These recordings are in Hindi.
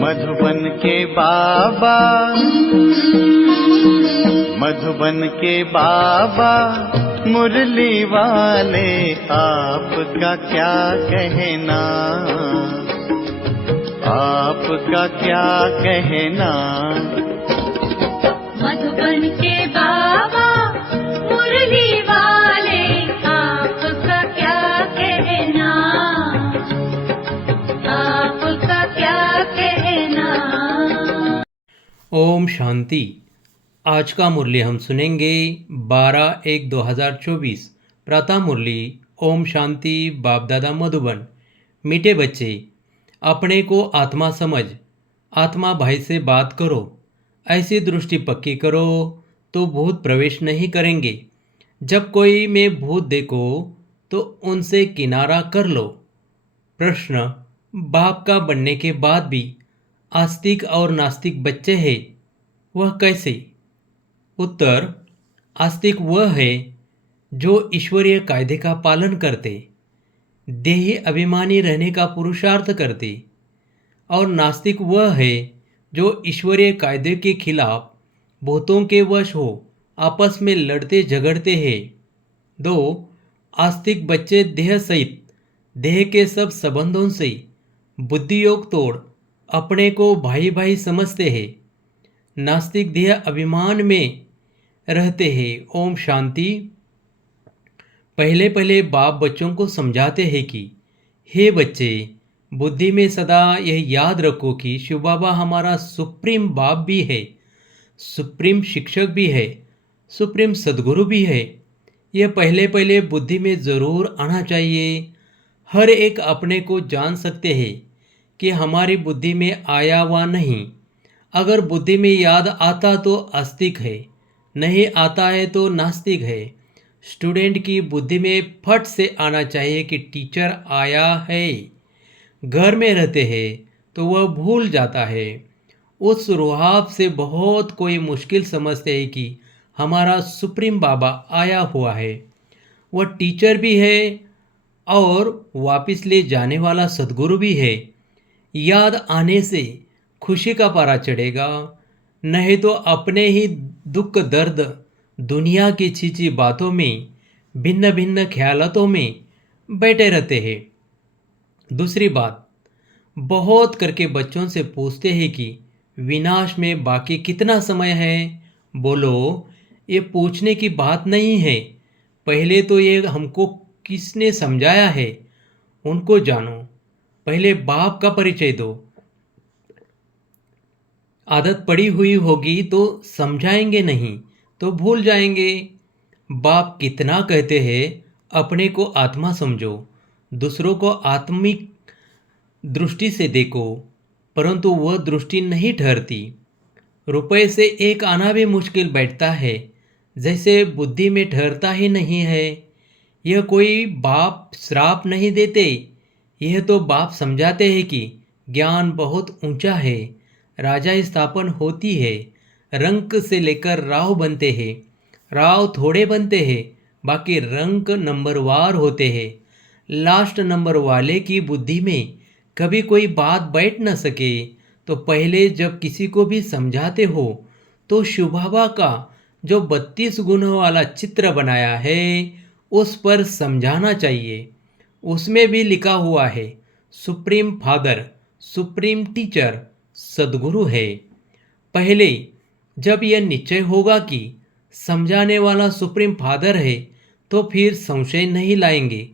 मधुबन के बाबा, मधुबन के बाबा मुरली वाले, आपका क्या कहना, आपका क्या कहना। मधुबन के बाबा मुरली वाले, आपका क्या कहना, आपका क्या कहना। ओम शांति। आज का मुरली हम सुनेंगे 12/1/2024 प्रातः मुरली। ओम शांति। बाप दादा मधुबन। मीठे बच्चे, अपने को आत्मा समझ, आत्मा भाई से बात करो। ऐसी दृष्टि पक्की करो तो भूत प्रवेश नहीं करेंगे। जब कोई में भूत देखो तो उनसे किनारा कर लो। प्रश्न, बाप का बनने के बाद भी आस्तिक और नास्तिक बच्चे हैं, वह कैसे? उत्तर, आस्तिक वह है जो ईश्वरीय कायदे का पालन करते, देही अभिमानी रहने का पुरुषार्थ करते, और नास्तिक वह है जो ईश्वरीय कायदे के खिलाफ भूतों के वश हो आपस में लड़ते झगड़ते हैं। 2. आस्तिक बच्चे देह सहित देह के सब संबंधों से बुद्धि योग तोड़ अपने को भाई भाई समझते हैं। नास्तिक देह अभिमान में रहते हैं। ओम शांति। पहले पहले बाप बच्चों को समझाते हैं कि हे बच्चे, बुद्धि में सदा यह याद रखो कि शिव बाबा हमारा सुप्रीम बाप भी है, सुप्रीम शिक्षक भी है, सुप्रीम सद्गुरु भी है। यह पहले पहले बुद्धि में ज़रूर आना चाहिए। हर एक अपने को जान सकते हैं कि हमारी बुद्धि में आया व नहीं। अगर बुद्धि में याद आता तो आस्तिक है, नहीं आता है तो नास्तिक है। स्टूडेंट की बुद्धि में फट से आना चाहिए कि टीचर आया है। घर में रहते हैं तो वह भूल जाता है। उस रुहाब से बहुत कोई मुश्किल समझते हैं कि हमारा सुप्रीम बाबा आया हुआ है, वह टीचर भी है और वापस ले जाने वाला सद्गुरु भी है। याद आने से खुशी का पारा चढ़ेगा, नहीं तो अपने ही दुख दर्द दुनिया की छीछी बातों में, भिन्न भिन्न ख्यालातों में बैठे रहते हैं। दूसरी बात, बहुत करके बच्चों से पूछते हैं कि विनाश में बाकी कितना समय है। बोलो, ये पूछने की बात नहीं है। पहले तो ये हमको किसने समझाया है उनको जानो। पहले बाप का परिचय दो। आदत पड़ी हुई होगी तो समझाएंगे नहीं तो भूल जाएंगे। बाप कितना कहते हैं, अपने को आत्मा समझो, दूसरों को आत्मिक दृष्टि से देखो, परंतु वह दृष्टि नहीं ठहरती। रुपए से एक आना भी मुश्किल बैठता है, जैसे बुद्धि में ठहरता ही नहीं है। यह कोई बाप श्राप नहीं देते, यह तो बाप समझाते हैं कि ज्ञान बहुत ऊंचा है। राजा स्थापन होती है, रंक से लेकर राव बनते हैं। राव थोड़े बनते हैं, बाकी रंक नंबरवार होते हैं। लास्ट नंबर वाले की बुद्धि में कभी कोई बात बैठ न सके तो पहले जब किसी को भी समझाते हो तो शिव बाबा का जो 32 गुणों वाला चित्र बनाया है उस पर समझाना चाहिए। उसमें भी लिखा हुआ है सुप्रीम फादर, सुप्रीम टीचर सद्गुरु है। पहले जब यह निश्चय होगा कि समझाने वाला सुप्रीम फादर है तो फिर संशय नहीं लाएंगे।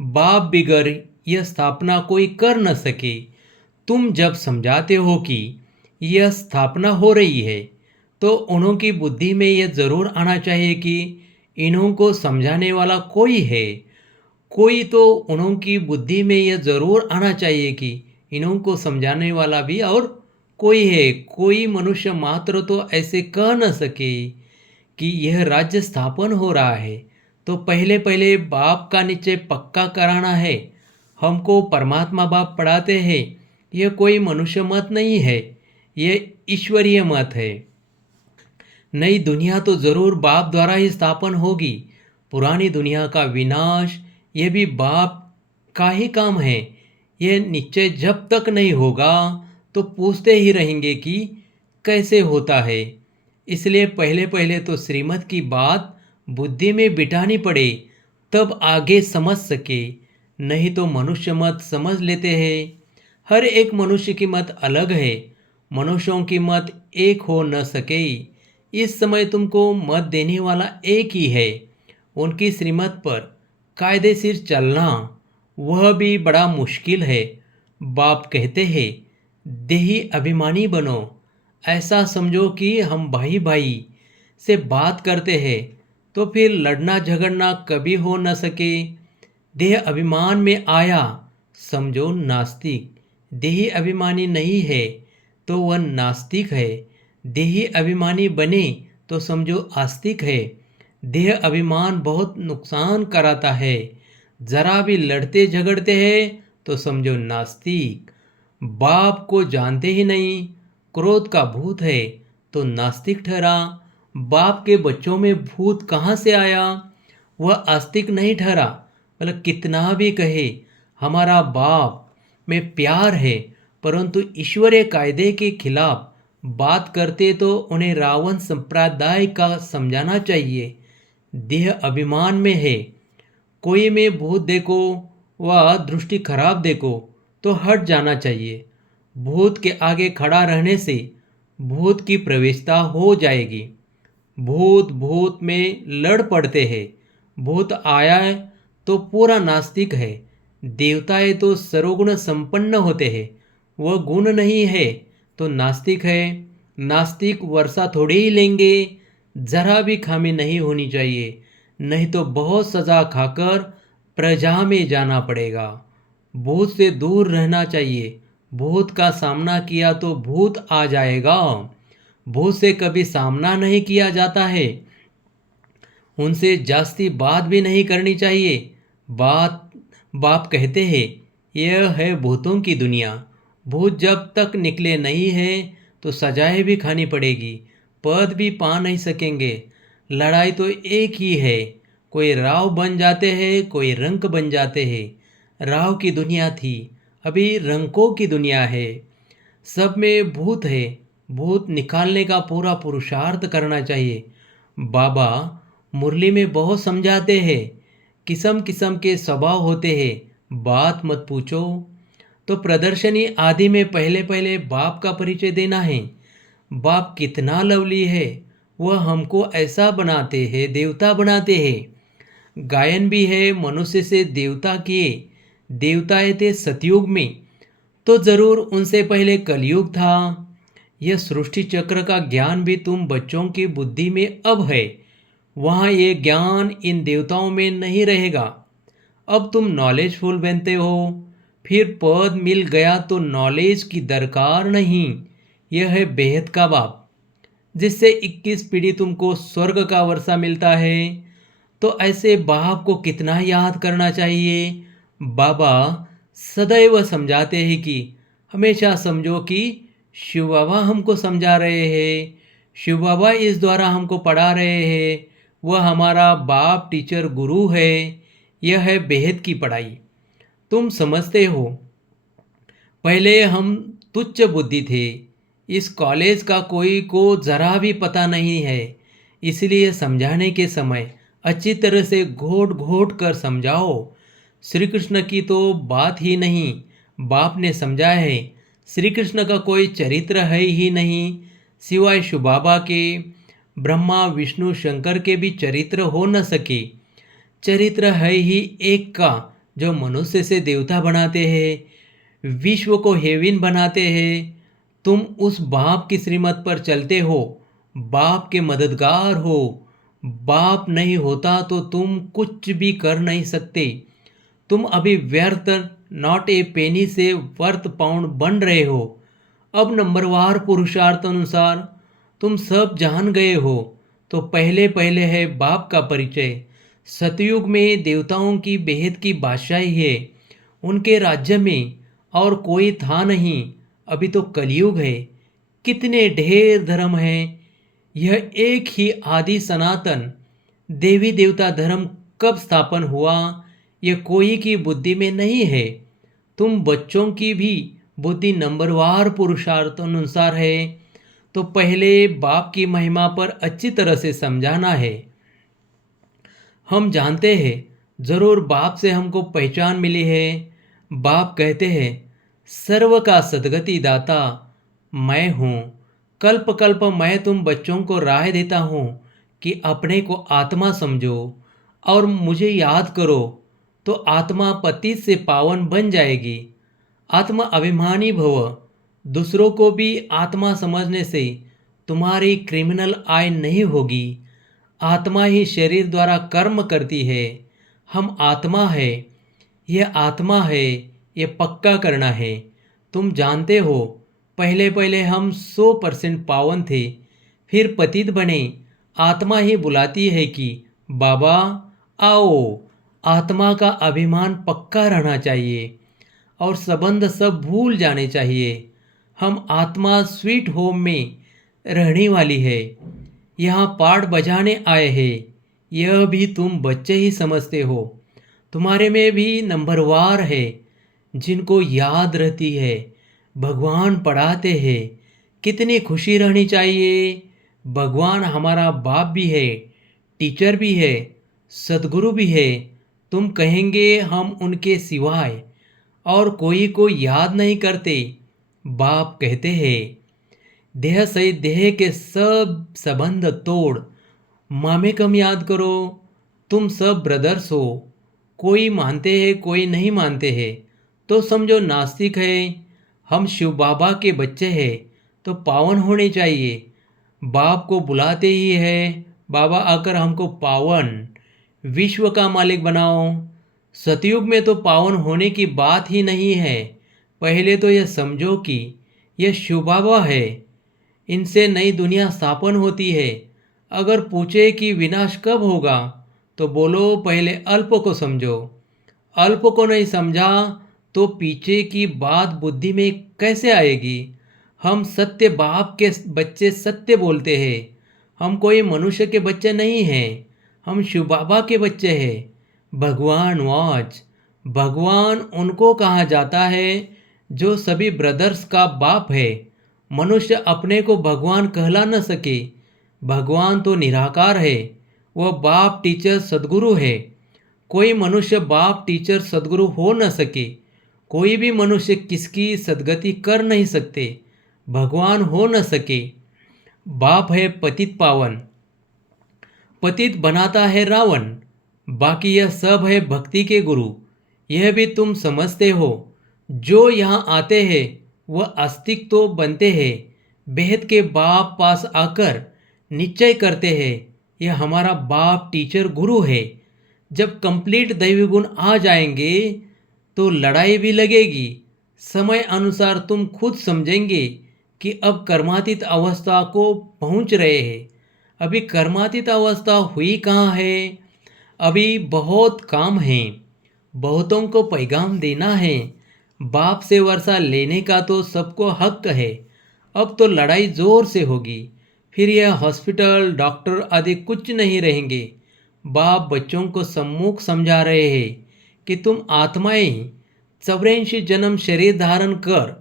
बाप बिगर यह स्थापना कोई कर न सके। तुम जब समझाते हो कि यह स्थापना हो रही है तो उन्हों की बुद्धि में यह ज़रूर आना चाहिए कि इन्हों को समझाने वाला कोई है। कोई तो उन्हों की बुद्धि में यह ज़रूर आना चाहिए कि इन्हों को समझाने वाला भी और कोई है। कोई मनुष्य मात्र तो ऐसे कह न सके कि यह राज्य स्थापन हो रहा है तो पहले पहले बाप का निश्चय पक्का कराना है। हमको परमात्मा बाप पढ़ाते हैं, यह कोई मनुष्य मत नहीं है, यह ईश्वरीय मत है। नई दुनिया तो ज़रूर बाप द्वारा ही स्थापन होगी। पुरानी दुनिया का विनाश यह भी बाप का ही काम है। यह निश्चय जब तक नहीं होगा तो पूछते ही रहेंगे कि कैसे होता है। इसलिए पहले पहले तो श्रीमत की बात बुद्धि में बिठानी पड़े, तब आगे समझ सके। नहीं तो मनुष्य मत समझ लेते हैं। हर एक मनुष्य की मत अलग है, मनुष्यों की मत एक हो न सके। इस समय तुमको मत देने वाला एक ही है। उनकी श्रीमत पर कायदेशीर चलना वह भी बड़ा मुश्किल है। बाप कहते हैं देही अभिमानी बनो। ऐसा समझो कि हम भाई भाई से बात करते हैं, तो फिर लड़ना झगड़ना कभी हो न सके। देह अभिमान में आया समझो नास्तिक। देही अभिमानी नहीं है तो वह नास्तिक है। देही अभिमानी बने तो समझो आस्तिक है। देह अभिमान बहुत नुकसान कराता है। जरा भी लड़ते झगड़ते हैं तो समझो नास्तिक। बाप को जानते ही नहीं, क्रोध का भूत है तो नास्तिक ठहरा। बाप के बच्चों में भूत कहाँ से आया? वह आस्तिक नहीं ठहरा। मतलब कितना भी कहे हमारा बाप में प्यार है, परंतु ईश्वरीय कायदे के खिलाफ बात करते तो उन्हें रावण संप्रदाय का समझाना चाहिए। देह अभिमान में है। कोई में भूत देखो व दृष्टि खराब देखो तो हट जाना चाहिए। भूत के आगे खड़ा रहने से भूत की प्रवेशता हो जाएगी। भूत भूत में लड़ पड़ते हैं। भूत आया है तो पूरा नास्तिक है। देवताएं तो सर्वगुण संपन्न होते हैं, वह गुण नहीं है तो नास्तिक है। नास्तिक वर्षा थोड़ी ही लेंगे। जरा भी खामी नहीं होनी चाहिए, नहीं तो बहुत सजा खाकर प्रजा में जाना पड़ेगा। भूत से दूर रहना चाहिए। भूत का सामना किया तो भूत आ जाएगा। भूत से कभी सामना नहीं किया जाता है। उनसे जास्ती बात भी नहीं करनी चाहिए। बाप कहते हैं यह है भूतों की दुनिया। भूत जब तक निकले नहीं है तो सजाएं भी खानी पड़ेगी, पद भी पा नहीं सकेंगे। लड़ाई तो एक ही है। कोई राव बन जाते हैं, कोई रंक बन जाते हैं। राव की दुनिया थी, अभी रंकों की दुनिया है। सब में भूत है। भूत निकालने का पूरा पुरुषार्थ करना चाहिए। बाबा मुरली में बहुत समझाते हैं, किस्म किस्म के स्वभाव होते हैं, बात मत पूछो। तो प्रदर्शनी आदि में पहले पहले बाप का परिचय देना है। बाप कितना लवली है, वह हमको ऐसा बनाते हैं, देवता बनाते हैं। गायन भी है, मनुष्य से देवता किए। देवताएं थे सतयुग में, तो जरूर उनसे पहले कलयुग था। यह सृष्टि चक्र का ज्ञान भी तुम बच्चों की बुद्धि में अब है। वहाँ ये ज्ञान इन देवताओं में नहीं रहेगा। अब तुम नॉलेजफुल बनते हो। फिर पद मिल गया तो नॉलेज की दरकार नहीं। यह है बेहद का बाप, जिससे 21 पीढ़ी तुमको स्वर्ग का वर्षा मिलता है। तो ऐसे बाप को कितना याद करना चाहिए। बाबा सदैव समझाते हैं कि हमेशा समझो कि शिव बाबा हमको समझा रहे हैं, शिव बाबा इस द्वारा हमको पढ़ा रहे हैं। वह हमारा बाप टीचर गुरु है। यह है बेहद की पढ़ाई। तुम समझते हो पहले हम तुच्छ बुद्धि थे। इस कॉलेज का कोई को ज़रा भी पता नहीं है, इसलिए समझाने के समय अच्छी तरह से घोट घोट कर समझाओ। श्री कृष्ण की तो बात ही नहीं, बाप ने समझाया है। श्री कृष्ण का कोई चरित्र है ही नहीं, सिवाय शिव बाबा के। ब्रह्मा विष्णु शंकर के भी चरित्र हो न सके। चरित्र है ही एक का, जो मनुष्य से देवता बनाते हैं, विश्व को हेविन बनाते हैं। तुम उस बाप की श्रीमत पर चलते हो, बाप के मददगार हो। बाप नहीं होता तो तुम कुछ भी कर नहीं सकते। तुम अभी व्यर्थ नॉट ए पेनी से वर्थ पाउंड बन रहे हो। अब नंबरवार पुरुषार्थ अनुसार तुम सब जान गए हो। तो पहले पहले है बाप का परिचय। सतयुग में देवताओं की बेहद की बादशाही है, उनके राज्य में और कोई था नहीं। अभी तो कलयुग है, कितने ढेर धर्म हैं। यह एक ही आदि सनातन देवी देवता धर्म कब स्थापन हुआ, यह कोई की बुद्धि में नहीं है। तुम बच्चों की भी बुद्धि नंबरवार पुरुषार्थ अनुसार है, तो पहले बाप की महिमा पर अच्छी तरह से समझाना है। हम जानते हैं ज़रूर बाप से हमको पहचान मिली है। बाप कहते हैं सर्व का सद्गति दाता मैं हूँ। कल्प कल्प मैं तुम बच्चों को राह देता हूँ कि अपने को आत्मा समझो और मुझे याद करो, तो आत्मा पतित से पावन बन जाएगी। आत्मा अभिमानी भव। दूसरों को भी आत्मा समझने से तुम्हारी क्रिमिनल आय नहीं होगी। आत्मा ही शरीर द्वारा कर्म करती है। हम आत्मा है, यह आत्मा है, ये पक्का करना है। तुम जानते हो पहले पहले हम 100% पावन थे, फिर पतित बने। आत्मा ही बुलाती है कि बाबा आओ। आत्मा का अभिमान पक्का रहना चाहिए और संबंध सब भूल जाने चाहिए। हम आत्मा स्वीट होम में रहने वाली है, यहाँ पाठ बजाने आए हैं। यह भी तुम बच्चे ही समझते हो। तुम्हारे में भी नंबरवार है जिनको याद रहती है, भगवान पढ़ाते हैं। कितनी खुशी रहनी चाहिए। भगवान हमारा बाप भी है, टीचर भी है, सदगुरु भी है। तुम कहेंगे हम उनके सिवाय और कोई को याद नहीं करते। बाप कहते हैं देह सहित देह के सब संबंध तोड़ मामे कम याद करो। तुम सब ब्रदर्स हो। कोई मानते हैं कोई नहीं मानते हैं तो समझो नास्तिक है। हम शिव बाबा के बच्चे हैं तो पावन होने चाहिए। बाप को बुलाते ही है बाबा आकर हमको पावन विश्व का मालिक बनाओ। सतयुग में तो पावन होने की बात ही नहीं है। पहले तो यह समझो कि यह शिव बाबा है, इनसे नई दुनिया स्थापन होती है। अगर पूछे कि विनाश कब होगा तो बोलो पहले अल्प को समझो। अल्प को नहीं समझा तो पीछे की बात बुद्धि में कैसे आएगी। हम सत्य बाप के बच्चे सत्य बोलते हैं। हम कोई मनुष्य के बच्चे नहीं हैं, हम शिव बाबा के बच्चे हैं। भगवान वाच, भगवान उनको कहा जाता है जो सभी ब्रदर्स का बाप है। मनुष्य अपने को भगवान कहला न सके। भगवान तो निराकार है, वह बाप टीचर सदगुरु है। कोई मनुष्य बाप टीचर सदगुरु हो न सके। कोई भी मनुष्य किसकी सदगति कर नहीं सकते, भगवान हो न सके। बाप है पतित पावन, पतित बनाता है रावण। बाकी यह सब है भक्ति के गुरु। यह भी तुम समझते हो। जो यहाँ आते हैं वह आस्तिक तो बनते हैं, बेहद के बाप पास आकर निश्चय करते हैं यह हमारा बाप टीचर गुरु है। जब कंप्लीट दैवी गुण आ जाएंगे तो लड़ाई भी लगेगी। समय अनुसार तुम खुद समझेंगे कि अब कर्मातीत अवस्था को पहुंच रहे हैं। अभी कर्मातीत अवस्था हुई कहाँ है। अभी बहुत काम है, बहुतों को पैगाम देना है। बाप से वर्षा लेने का तो सबको हक है। अब तो लड़ाई जोर से होगी। फिर यह हॉस्पिटल डॉक्टर आदि कुछ नहीं रहेंगे। बाप बच्चों को सम्मुख समझा रहे हैं कि तुम आत्माएं 84 जन्म शरीर धारण कर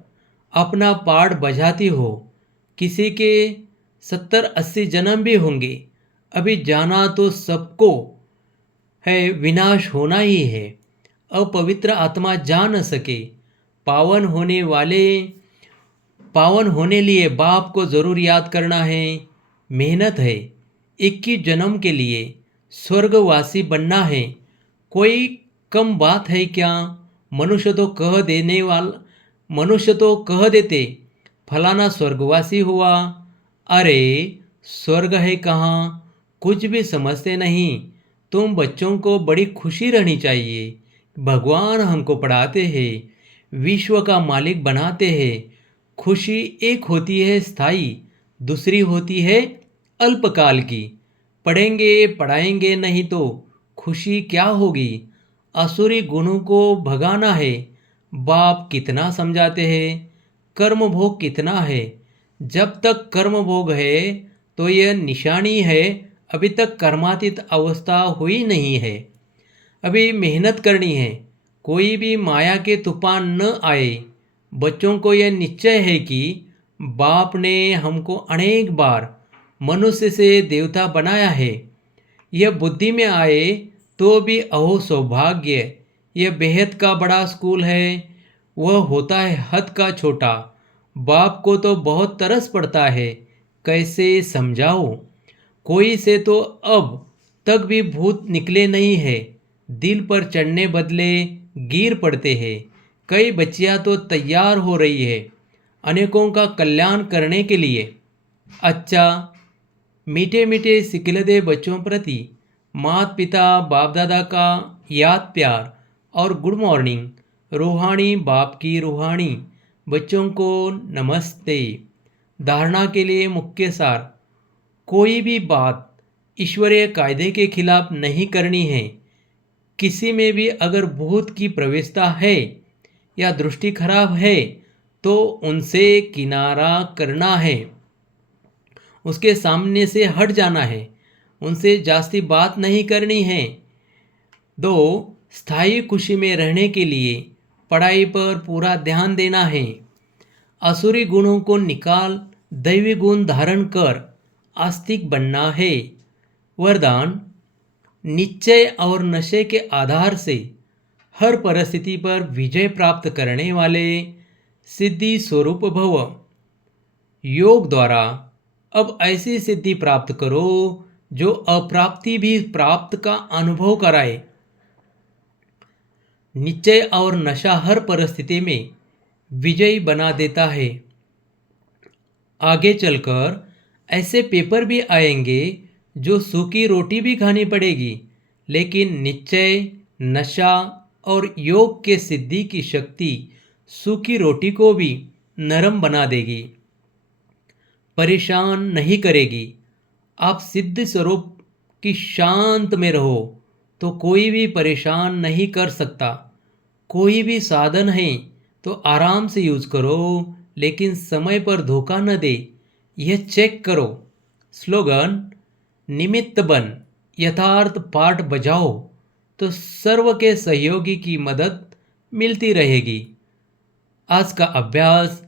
अपना पाठ बजाती हो। किसी के 70-80 जन्म भी होंगे। अभी जाना तो सबको है, विनाश होना ही है। अपवित्र आत्मा जा न सके। पावन होने लिए बाप को ज़रूर याद करना है। मेहनत है। 21 जन्म के लिए स्वर्गवासी बनना है। कोई कम बात है क्या। मनुष्य तो कह देते फलाना स्वर्गवासी हुआ। अरे स्वर्ग है कहाँ, कुछ भी समझते नहीं। तुम बच्चों को बड़ी खुशी रहनी चाहिए। भगवान हमको पढ़ाते हैं, विश्व का मालिक बनाते हैं। खुशी एक होती है स्थायी, दूसरी होती है अल्पकाल की। पढ़ेंगे पढ़ाएंगे नहीं तो खुशी क्या होगी। असुरी गुणों को भगाना है। बाप कितना समझाते हैं। कर्म भोग कितना है। जब तक कर्म भोग है तो यह निशानी है अभी तक कर्मातीत अवस्था हुई नहीं है। अभी मेहनत करनी है। कोई भी माया के तूफान न आए। बच्चों को यह निश्चय है कि बाप ने हमको अनेक बार मनुष्य से देवता बनाया है। यह बुद्धि में आए तो भी अहो सौभाग्य, यह बेहद का बड़ा स्कूल है, वह होता है हद का छोटा। बाप को तो बहुत तरस पड़ता है, कैसे समझाओ। कोई से तो अब तक भी भूत निकले नहीं है, दिल पर चढ़ने बदले गिर पड़ते हैं। कई बच्चियां तो तैयार हो रही है अनेकों का कल्याण करने के लिए। अच्छा, मीठे मीठे सिकिलदे बच्चों प्रति माता पिता बाप दादा का याद प्यार और गुड मॉर्निंग। रूहानी बाप की रूहानी बच्चों को नमस्ते। धारणा के लिए मुख्य सार, कोई भी बात ईश्वरीय कायदे के खिलाफ नहीं करनी है। किसी में भी अगर भूत की प्रवेशता है या दृष्टि खराब है तो उनसे किनारा करना है, उसके सामने से हट जाना है, उनसे जास्ती बात नहीं करनी है। 2, स्थायी खुशी में रहने के लिए पढ़ाई पर पूरा ध्यान देना है। असुरी गुणों को निकाल दैवी गुण धारण कर आस्तिक बनना है। वरदान, निश्चय और नशे के आधार से हर परिस्थिति पर विजय प्राप्त करने वाले सिद्धि स्वरूप भव। योग द्वारा अब ऐसी सिद्धि प्राप्त करो जो अप्राप्ति भी प्राप्त का अनुभव कराए। निश्चय और नशा हर परिस्थिति में विजयी बना देता है। आगे चलकर ऐसे पेपर भी आएंगे जो सूखी रोटी भी खानी पड़ेगी, लेकिन निश्चय, नशा और योग के सिद्धि की शक्ति सूखी रोटी को भी नरम बना देगी, परेशान नहीं करेगी। आप सिद्ध स्वरूप की शांत में रहो तो कोई भी परेशान नहीं कर सकता। कोई भी साधन है तो आराम से यूज करो, लेकिन समय पर धोखा न दे, यह चेक करो। स्लोगन, निमित्त बन, यथार्थ पाठ बजाओ तो सर्व के सहयोगी की मदद मिलती रहेगी। आज का अभ्यास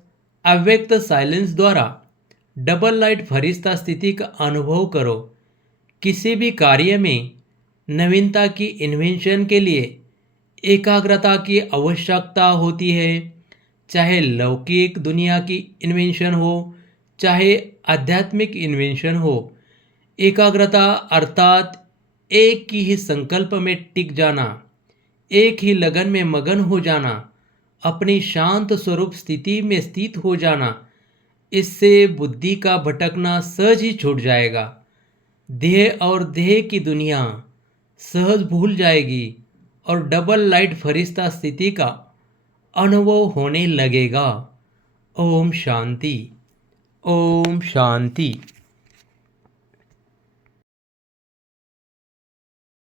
अव्यक्त साइलेंस द्वारा डबल लाइट फरिश्ता स्थिति का अनुभव करो। किसी भी कार्य में नवीनता की इन्वेंशन के लिए एकाग्रता की आवश्यकता होती है, चाहे लौकिक दुनिया की इन्वेंशन हो चाहे आध्यात्मिक इन्वेंशन हो। एकाग्रता अर्थात एक की ही संकल्प में टिक जाना, एक ही लगन में मगन हो जाना, अपनी शांत स्वरूप स्थिति में स्थित हो जाना। इससे बुद्धि का भटकना सहज ही छूट जाएगा। देह और देह की दुनिया सहज भूल जाएगी और डबल लाइट फरिश्ता स्थिति का अनुभव होने लगेगा। ओम शांति, ओम शांति।